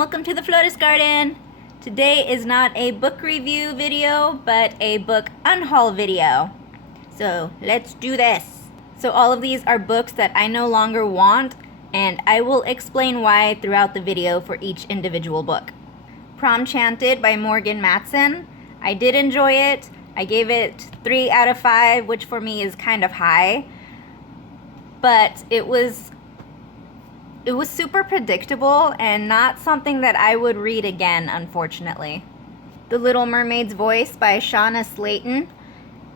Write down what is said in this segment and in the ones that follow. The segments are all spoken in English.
welcome to the Flores Garden. Today is not a book review video, but a book unhaul video. So let's do this. So all of these are books that I no longer want, and I will explain why throughout the video for each individual book. Prom Chanted by Morgan Matson. I did enjoy it. I gave it 3 out of 5, which for me is kind of high. But it was super predictable and not something that I would read again, unfortunately. The Little Mermaid's Voice by Shauna Slayton.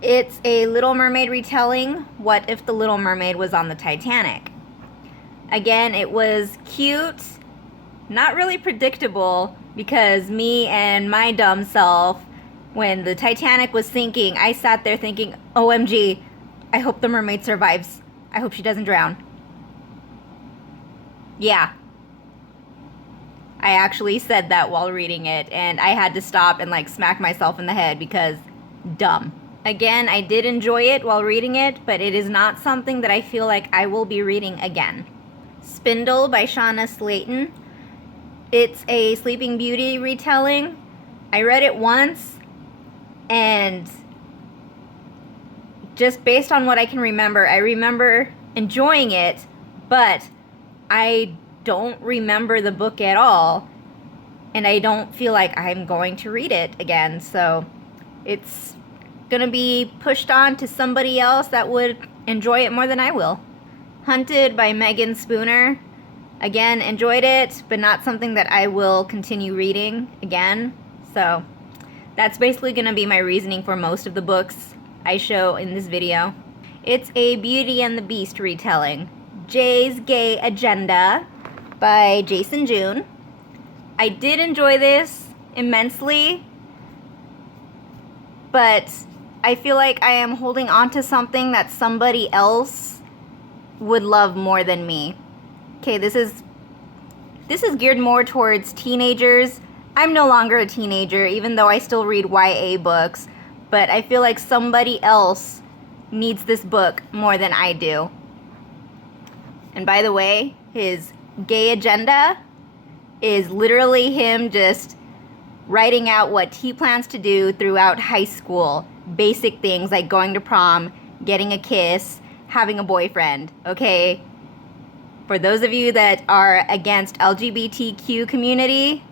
It's a Little Mermaid retelling. What if the Little Mermaid was on the Titanic? Again, it was cute, not really predictable, because me and my dumb self, when the Titanic was sinking, I sat there thinking, OMG, I hope the mermaid survives. I hope she doesn't drown. Yeah. I actually said that while reading it, and I had to stop and smack myself in the head because dumb. Again, I did enjoy it while reading it, but it is not something that I feel like I will be reading again. Spindle by Shauna Slayton. It's a Sleeping Beauty retelling. I read it once, and just based on what I can remember, I remember enjoying it, but I don't remember the book at all, and I don't feel like I'm going to read it again, so it's gonna be pushed on to somebody else that would enjoy it more than I will. Hunted by Megan Spooner. Again, enjoyed it, but not something that I will continue reading again, so that's basically gonna be my reasoning for most of the books I show in this video. It's a Beauty and the Beast retelling. Jay's Gay Agenda by Jason June. I did enjoy this immensely, but I feel like I am holding on to something that somebody else would love more than me. Okay, this is geared more towards teenagers. I'm no longer a teenager, even though I still read YA books, but I feel like somebody else needs this book more than I do. And by the way, his gay agenda is literally him just writing out what he plans to do throughout high school. Basic things like going to prom, getting a kiss, having a boyfriend, okay? For those of you that are against LGBTQ community,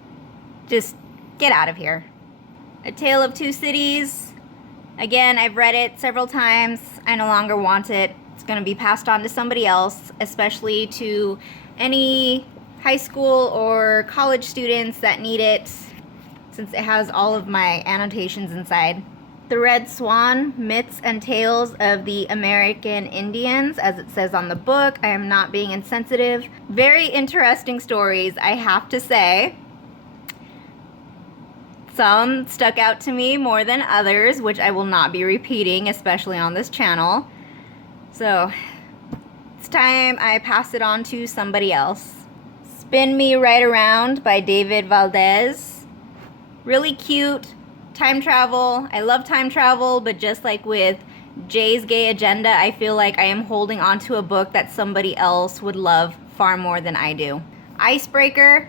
just get out of here. A Tale of Two Cities. Again, I've read it several times. I no longer want it. It's going to be passed on to somebody else, especially to any high school or college students that need it, since it has all of my annotations inside. The Red Swan, Myths and Tales of the American Indians, as it says on the book. I am not being insensitive. Very interesting stories, I have to say. Some stuck out to me more than others, which I will not be repeating, especially on this channel. So, it's time I pass it on to somebody else. Spin Me Right Around by David Valdez. Really cute. Time travel. I love time travel, but just like with Jay's Gay Agenda, I feel like I am holding on to a book that somebody else would love far more than I do. Icebreaker.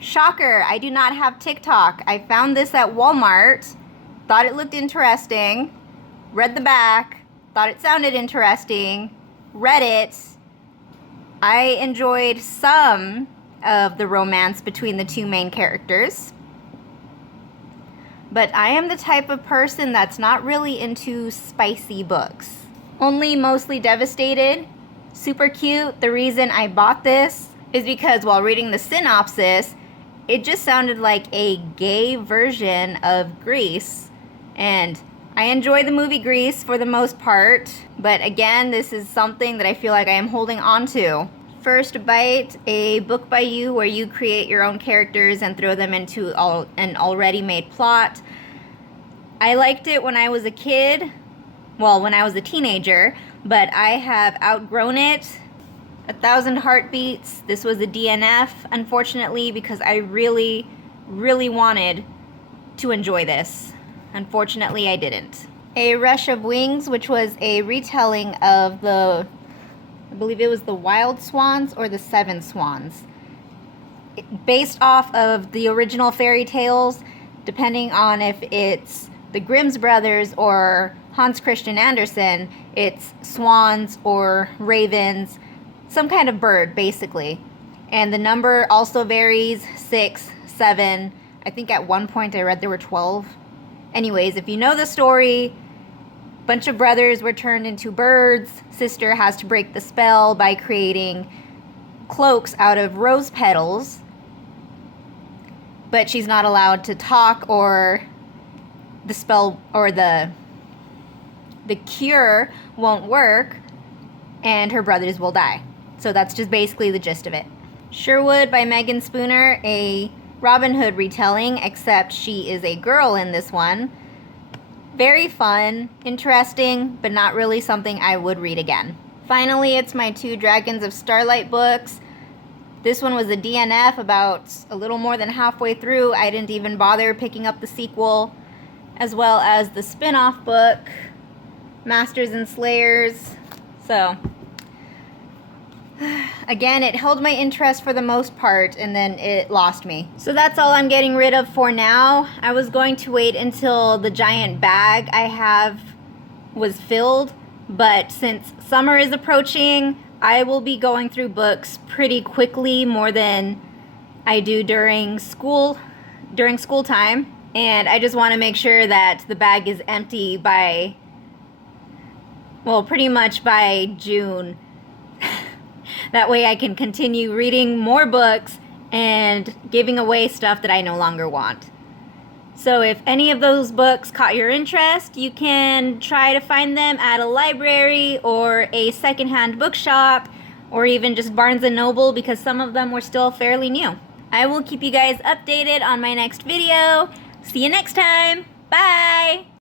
Shocker, I do not have TikTok. I found this at Walmart, thought it looked interesting, read the back, thought it sounded interesting, read it. I enjoyed some of the romance between the two main characters, but I am the type of person that's not really into spicy books. Only Mostly Devastated, super cute. The reason I bought this is because while reading the synopsis, it just sounded like a gay version of Grease, and I enjoy the movie Grease for the most part, but again, this is something that I feel like I am holding on to. First Bite, a book by you where you create your own characters and throw them into an already made plot. I liked it when I was a kid, well, when I was a teenager, but I have outgrown it. 1,000 Heartbeats, this was a DNF, unfortunately, because I really, really wanted to enjoy this. Unfortunately, I didn't. A Rush of Wings, which was a retelling of I believe it was the Wild Swans or the Seven Swans. based off of the original fairy tales, depending on if it's the Grimm's brothers or Hans Christian Andersen, it's swans or ravens, some kind of bird, basically. And the number also varies, 6, 7. I think at one point I read there were 12. Anyways, if you know the story, bunch of brothers were turned into birds. Sister has to break the spell by creating cloaks out of rose petals. But she's not allowed to talk, or the spell or the cure won't work, and her brothers will die. So that's just basically the gist of it. Sherwood by Megan Spooner, a Robin Hood retelling, except she is a girl in this one. Very fun, interesting, but not really something I would read again. Finally, it's my 2 Dragons of Starlight books. This one was a DNF about a little more than halfway through. I didn't even bother picking up the sequel, as well as the spin-off book, Masters and Slayers. So, again, it held my interest for the most part, and then it lost me. So that's all I'm getting rid of for now. I was going to wait until the giant bag I have was filled, but since summer is approaching, I will be going through books pretty quickly, more than I do during school time. And I just want to make sure that the bag is empty by, well, pretty much by June. That way I can continue reading more books and giving away stuff that I no longer want. So if any of those books caught your interest, you can try to find them at a library or a secondhand bookshop, or even just Barnes & Noble, because some of them were still fairly new. I will keep you guys updated on my next video. See you next time. Bye!